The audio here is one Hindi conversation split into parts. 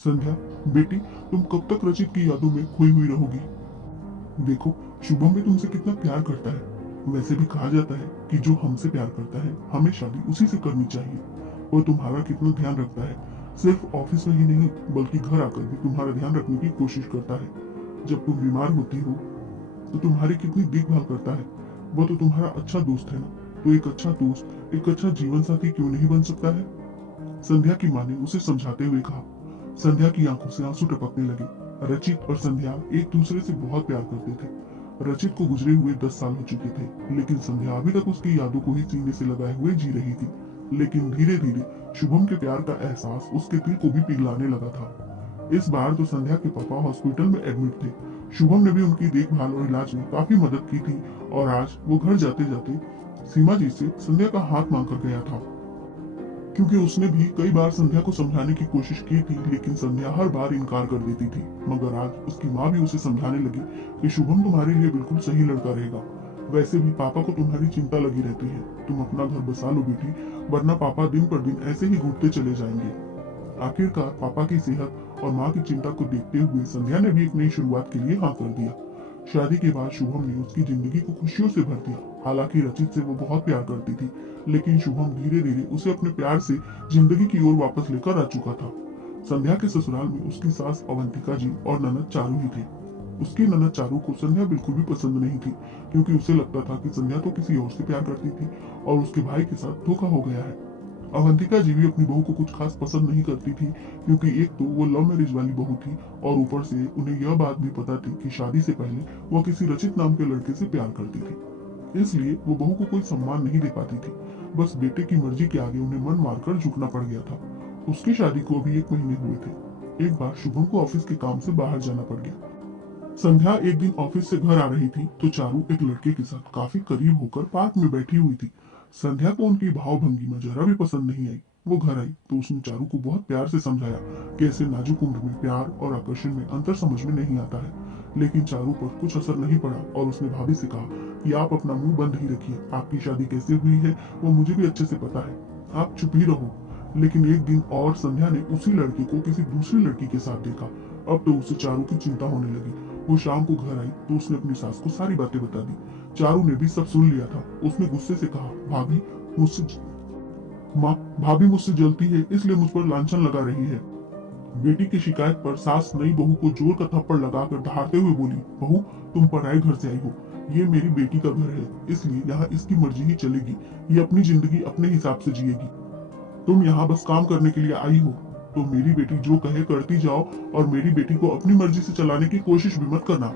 संध्या, बेटी, तुम कब तक रचित की यादों में खोई हुई रहोगी? देखो, शुभम भी तुमसे कितना प्यार करता है। वैसे भी कहा जाता है कि जो हमसे प्यार करता है हमें शादी उसी से करनी चाहिए। वो तुम्हारा कितना ध्यान रखता है, सिर्फ ऑफिस में ही नहीं बल्कि घर आकर भी तुम्हारा ध्यान रखने की कोशिश करता है। जब तुम बीमार होती हो तो तुम्हारी कितनी देखभाल करता है। वो तो तुम्हारा अच्छा दोस्त है ना। तो एक अच्छा दोस्त, एक अच्छा जीवन साथी क्यों नहीं बन सकता है? संध्या की माँ ने उसे समझाते हुए कहा। संध्या की आंखों से आंसू टपकने लगे। रचित और संध्या एक दूसरे से बहुत प्यार करते थे। रचित को गुजरे हुए 10 साल हो चुके थे, लेकिन संध्या अभी तक उसकी यादों को ही सीने से लगाए हुए जी रही थी। लेकिन धीरे धीरे शुभम के प्यार का एहसास उसके दिल को भी पिघलाने लगा था। इस बार तो संध्या के पापा हॉस्पिटल में एडमिट थे। शुभम ने भी उनकी देखभाल और इलाज में काफी मदद की थी और आज वो घर जाते जाते सीमा जी से संध्या का हाथ मांग कर गया था, क्योंकि उसने भी कई बार संध्या को समझाने की कोशिश की थी, लेकिन संध्या हर बार इनकार कर देती थी। मगर आज उसकी माँ भी उसे समझाने लगी कि शुभम तुम्हारे लिए बिल्कुल सही लड़का रहेगा। वैसे भी पापा को तुम्हारी चिंता लगी रहती है, तुम अपना घर बसा लो बेटी, वरना पापा दिन पर दिन ऐसे ही घूमते चले जाएंगे। आखिरकार पापा की सेहत और माँ की चिंता को देखते हुए संध्या ने भी एक नई शुरुआत के लिए हाँ कर दिया। शादी के बाद शुभम ने उसकी जिंदगी को खुशियों से भर दिया। हालांकि रचित से वो बहुत प्यार करती थी, लेकिन शुभम धीरे धीरे उसे अपने प्यार से जिंदगी की ओर वापस लेकर आ चुका था। संध्या के ससुराल में उसकी सास अवंतिका जी और ननद चारू ही थे। उसकी ननद चारू को संध्या बिल्कुल भी पसंद नहीं थी, क्योंकि उसे लगता था कि संध्या तो किसी और से प्यार करती थी और उसके भाई के साथ धोखा हो गया है। अवंतिका जी भी अपनी बहू को कुछ खास पसंद नहीं करती थी, क्योंकि एक तो वो लव मैरिज वाली बहू थी और ऊपर से उन्हें यह बात भी पता थी कि शादी से पहले वो किसी रचित नाम के लड़के से प्यार करती थी। इसलिए वो बहू को कोई सम्मान नहीं दे पाती थी। बस बेटे की मर्जी के आगे उन्हें मन मारकर झुकना पड़ गया था। उसकी शादी को अभी 1 महीने हुए थे। एक बार शुभम को ऑफिस के काम से बाहर जाना पड़ गया। संध्या एक दिन ऑफिस से घर आ रही थी तो चारू एक लड़के के साथ काफी करीब होकर पार्क में बैठी हुई थी। संध्या को उनकी भावभंगिमा जरा भी पसंद नहीं आई। वो घर आई तो उसने चारू को बहुत प्यार से समझाया कि ऐसे नाजुक उम्र में प्यार और आकर्षण में अंतर समझ में नहीं आता है। लेकिन चारू पर कुछ असर नहीं पड़ा और उसने भाभी से कहा कि आप अपना मुंह बंद ही रखिए, आपकी शादी कैसे हुई है वो मुझे भी अच्छे से पता है, आप चुप ही रहो। लेकिन एक दिन और संध्या ने उसी लड़के को किसी दूसरी लड़की के साथ देखा। अब तो उसे चारू की चिंता होने लगी। वो शाम को घर आई तो उसने अपनी सास को सारी बातें बता दी। चारू ने भी सब सुन लिया था। उसने गुस्से से कहा, भाभी मुझसे माँ भाभी मुझसे जलती है, इसलिए मुझ पर लांछन लगा रही है। बेटी की शिकायत पर सास नई बहू को जोर का थप्पड़ लगाकर दहाड़ते हुए बोली, बहू तुम पराए घर से आई हो, ये मेरी बेटी का घर है, इसलिए यहाँ इसकी मर्जी ही चलेगी। ये अपनी जिंदगी अपने हिसाब से जिएगी। तुम यहाँ बस काम करने के लिए आई हो, तो मेरी बेटी जो कहे करती जाओ और मेरी बेटी को अपनी मर्जी से चलाने की कोशिश भी मत करना।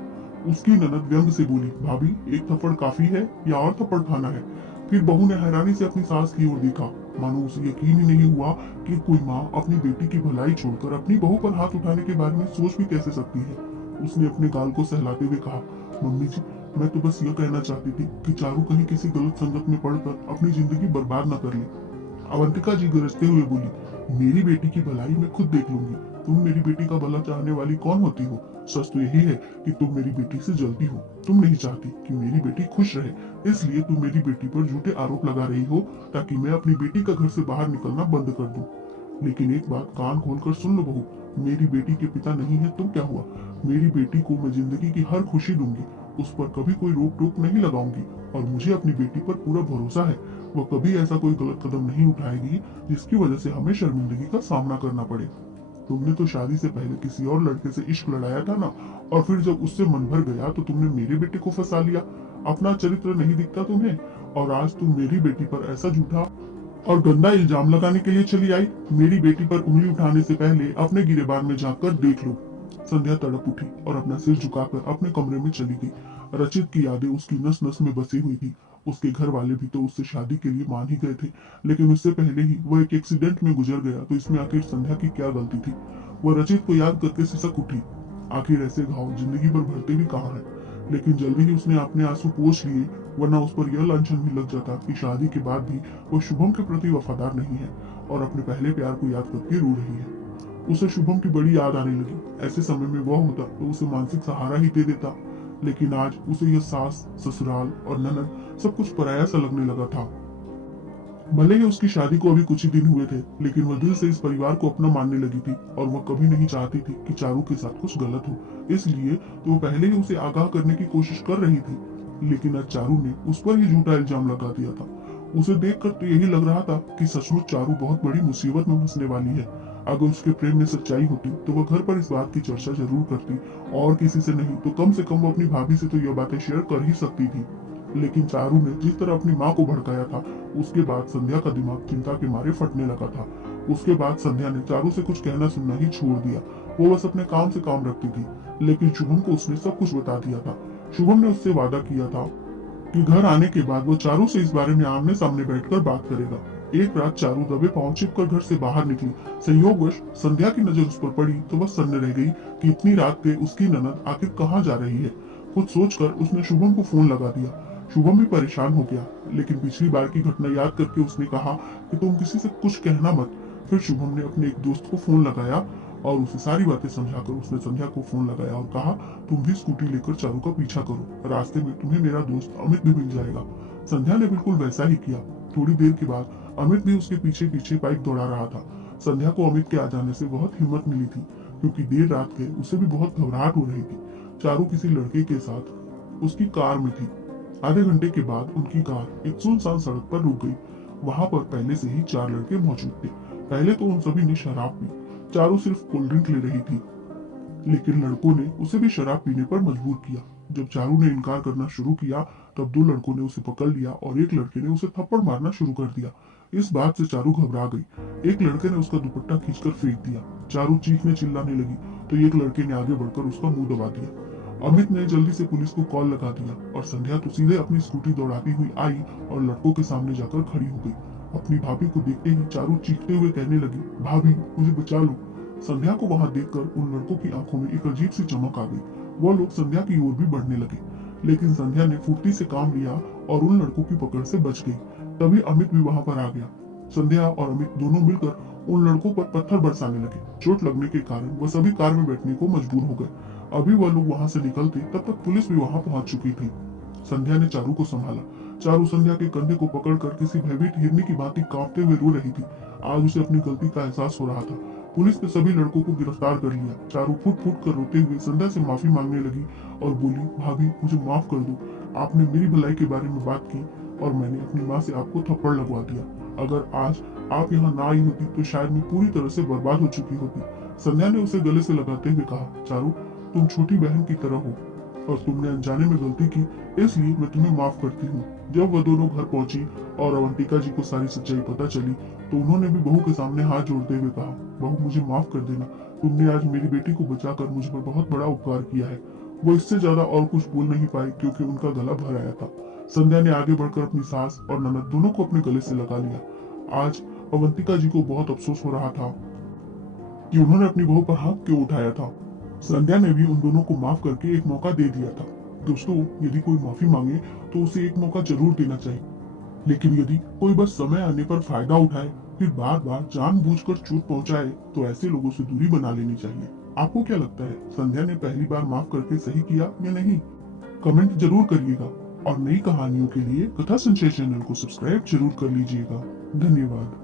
उसकी ननद व्यंग से बोली, भाभी एक थप्पड़ काफी है या और थप्पड़ खाना है? फिर बहू ने हैरानी से अपनी सास की ओर देखा, मानो उसे यकीन ही नहीं हुआ कि कोई माँ अपनी बेटी की भलाई छोड़कर अपनी बहू पर हाथ उठाने के बारे में सोच भी कैसे सकती है। उसने अपने गाल को सहलाते हुए कहा, मम्मी जी मैं तो बस यह कहना चाहती थी कि चारू कहीं किसी गलत संगत में पड़कर अपनी जिंदगी बर्बाद न कर ले। अवंतिका जी गरजते हुए बोली, मेरी बेटी की भलाई मैं खुद देख लूंगी। तुम मेरी बेटी का भला चाहने वाली कौन होती हो? सच तो यही है कि तुम मेरी बेटी से जलती हो। तुम नहीं चाहती कि मेरी बेटी खुश रहे, इसलिए तुम मेरी बेटी पर झूठे आरोप लगा रही हो ताकि मैं अपनी बेटी का घर से बाहर निकलना बंद कर दूं। लेकिन एक बात कान खोलकर सुन लो बहू, मेरी बेटी के पिता नहीं है तो क्या हुआ? मेरी बेटी को मैं जिंदगी की हर खुशी दूंगी, उस पर कभी कोई रोक टोक नहीं लगाऊंगी और मुझे अपनी बेटी पर पूरा भरोसा है। वो कभी ऐसा कोई गलत कदम नहीं उठाएगी जिसकी वजह से हमें शर्मिंदगी का सामना करना पड़े। तुमने तो शादी से पहले किसी और लड़के से इश्क लड़ाया था ना, और फिर जब उससे मन भर गया तो तुमने मेरे बेटे को फंसा लिया। अपना चरित्र नहीं दिखता तुम्हें? और आज तुम मेरी बेटी पर ऐसा झूठा और गंदा इल्जाम लगाने के लिए चली आई। मेरी बेटी पर उंगली उठाने से पहले अपने गिरेबान में जाकर देख लो। संध्या तड़प उठी और अपना सिर झुकाकर अपने कमरे में चली गई। रचित की यादें उसकी नस नस में बसी हुई थी। उसके घर वाले भी तो उससे शादी के लिए मान ही गए थे, लेकिन उससे पहले ही वो एक एक्सीडेंट में गुजर गया, तो इसमें आखिर संध्या की क्या गलती थी? वो रचित को याद करके सिसक उठी। आखिर ऐसे घाव जिंदगी भर भरते भी कहाँ है? लेकिन जल्दी ही उसने अपने आंसू पोंछ लिए, वरना उस पर यह लांछन भी लग जाता कि शादी के बाद भी वो शुभम के प्रति वफादार नहीं है और अपने पहले प्यार को याद करके रो रही है। उसे शुभम की बड़ी याद आने लगी। ऐसे समय में वह होता तो उसे मानसिक सहारा ही दे देता, लेकिन आज उसे यह सास, ससुराल और ननद सब कुछ पराया सा लगने लगा था। भले ही उसकी शादी को अभी कुछ ही दिन हुए थे, लेकिन वह दिल से इस परिवार को अपना मानने लगी थी और वह कभी नहीं चाहती थी कि चारू के साथ कुछ गलत हो। इसलिए तो वो पहले ही उसे आगाह करने की कोशिश कर रही थी, लेकिन आज चारू ने उस पर ही झूठा इल्जाम लगा दिया था। उसे देखकर तो यही लग रहा था कि सचमुच चारू बहुत बड़ी मुसीबत में फंसने वाली है। अगर उसके प्रेम में सच्चाई होती तो वह घर पर इस बात की चर्चा जरूर करती, और किसी से नहीं तो कम से कम वो अपनी भाभी से तो यह बातें शेयर कर ही सकती थी। लेकिन चारू ने जिस तरह अपनी माँ को भड़काया था, उसके बाद संध्या का दिमाग चिंता के मारे फटने लगा था। उसके बाद संध्या ने चारू से कुछ कहना सुनना ही छोड़ दिया। वो बस अपने काम से काम रखती थी, लेकिन शुभम को उसने सब कुछ बता दिया था। शुभम ने उससे वादा किया था कि घर आने के बाद वो चारू से इस बारे में आमने सामने बैठकर बात करेगा। एक रात चारू दबे पांव छिपकर घर से बाहर निकली। संयोगवश संध्या की नजर उस पर पड़ी तो वह सन्न रह गई कि इतनी रात के उसकी ननद आखिर कहाँ जा रही है। कुछ सोचकर उसने शुभम को फोन लगा दिया। शुभम भी परेशान हो गया, लेकिन पिछली बार की घटना याद करके उसने कहा कि तुम किसी से कुछ कहना मत। फिर शुभम ने अपने एक दोस्त को फोन लगाया और उसे सारी बातें समझाकर उसने संध्या को फोन लगाया और कहा, तुम भी स्कूटी लेकर चारू का पीछा करो, रास्ते में तुम्हें मेरा दोस्त अमित भी मिल जाएगा। संध्या ने बिल्कुल वैसा ही किया। थोड़ी देर के बाद अमित भी उसके पीछे पीछे बाइक दौड़ा रहा था। संध्या को अमित के आ जाने से बहुत हिम्मत मिली थी, क्योंकि देर रात के उसे भी बहुत घबराहट हो रही थी। चारू किसी लड़के के साथ उसकी कार में थी। आधे घंटे के बाद उनकी कार एक सुनसान सड़क पर रुक गई। वहां पर पहले से ही 4 लड़के मौजूद थे। पहले तो उन सभी ने शराब पी। चारू सिर्फ कोल्ड ड्रिंक ले रही थी, लेकिन लड़कों ने उसे भी शराब पीने पर मजबूर किया। जब चारू ने इनकार करना शुरू किया, तब 2 लड़कों ने उसे पकड़ लिया और एक लड़के ने उसे थप्पड़ मारना शुरू कर दिया। इस बात से चारू घबरा गई। एक लड़के ने उसका दुपट्टा खींचकर फेंक दिया। चारू चीखने चिल्लाने लगी तो एक लड़के ने आगे बढ़कर उसका मुंह दबा दिया। अमित ने जल्दी से पुलिस को कॉल लगा दिया और संध्या तो सीधे अपनी स्कूटी दौड़ाती हुई आई और लड़कों के सामने जाकर खड़ी हो गई। अपनी भाभी को देखते ही चारू चीखते हुए कहने लगी, भाभी मुझे बचा लो। संध्या को वहां देखकर उन लड़कों की आंखों में एक अजीब सी चमक आ गई। वो लोग संध्या की ओर भी बढ़ने लगे, लेकिन संध्या ने फुर्ती से काम लिया और उन लड़कों की पकड़ से बच गई। तभी अमित भी वहां पर आ गया। संध्या और अमित दोनों मिलकर उन लड़कों पर पत्थर बरसाने लगे। चोट लगने के कारण वह सभी कार में बैठने को मजबूर हो गए। अभी वह लोग वहां से निकलते तब तक पुलिस भी वहां पहुंच चुकी थी। संध्या ने चारू को संभाला। चारू संध्या के कंधे को पकड़कर किसी भयभीत हिरनी की भांति कांपते हुए रो रही थी। आज उसे अपनी गलती का एहसास हो रहा था। पुलिस ने सभी लड़कों को गिरफ्तार कर लिया। चारू फुट फुट कर रोते हुए संध्या से माफी मांगने लगी और बोली, भाभी मुझे माफ कर दो। आपने मेरी भलाई के बारे में बात की और मैंने अपनी माँ से आपको थप्पड़ लगवा दिया। अगर आज आप यहाँ ना आई होती तो शायद मैं पूरी तरह से बर्बाद हो चुकी होती। संध्या ने उसे गले से लगाते हुए कहा, चारू तुम छोटी बहन की तरह हो और तुमने अनजाने में गलती की, इसलिए मैं तुम्हें माफ करती हूँ। जब वह दोनों घर पहुंची और अवंतिका जी को सारी सच्चाई पता चली तो उन्होंने भी बहू के सामने हाथ जोड़ते हुए कहा, बहू मुझे माफ कर देना। तुमने आज मेरी बेटी को बचाकर मुझ पर बहुत बड़ा उपकार किया है। वो इससे ज्यादा और कुछ बोल नहीं पाई क्योंकि उनका गला भर आया था। संध्या ने आगे बढ़कर अपनी सास और ननद दोनों को अपने गले से लगा लिया। आज अवंतिका जी को बहुत अफसोस हो रहा था कि उन्होंने अपनी बहू पर हाथ क्यों उठाया था। संध्या ने भी उन दोनों को माफ करके एक मौका दे दिया था। दोस्तों, यदि कोई माफी मांगे तो उसे एक मौका जरूर देना चाहिए, लेकिन यदि कोई बस समय आने पर फायदा उठाए फिर बार बार जानबूझकर चोट पहुंचाए तो ऐसे लोगों से दूरी बना लेनी चाहिए। आपको क्या लगता है, संध्या ने पहली बार माफ करके सही किया या नहीं? कमेंट जरूर करिएगा और नई कहानियों के लिए कथा संचय चैनल को सब्सक्राइब जरूर कर लीजिएगा। धन्यवाद।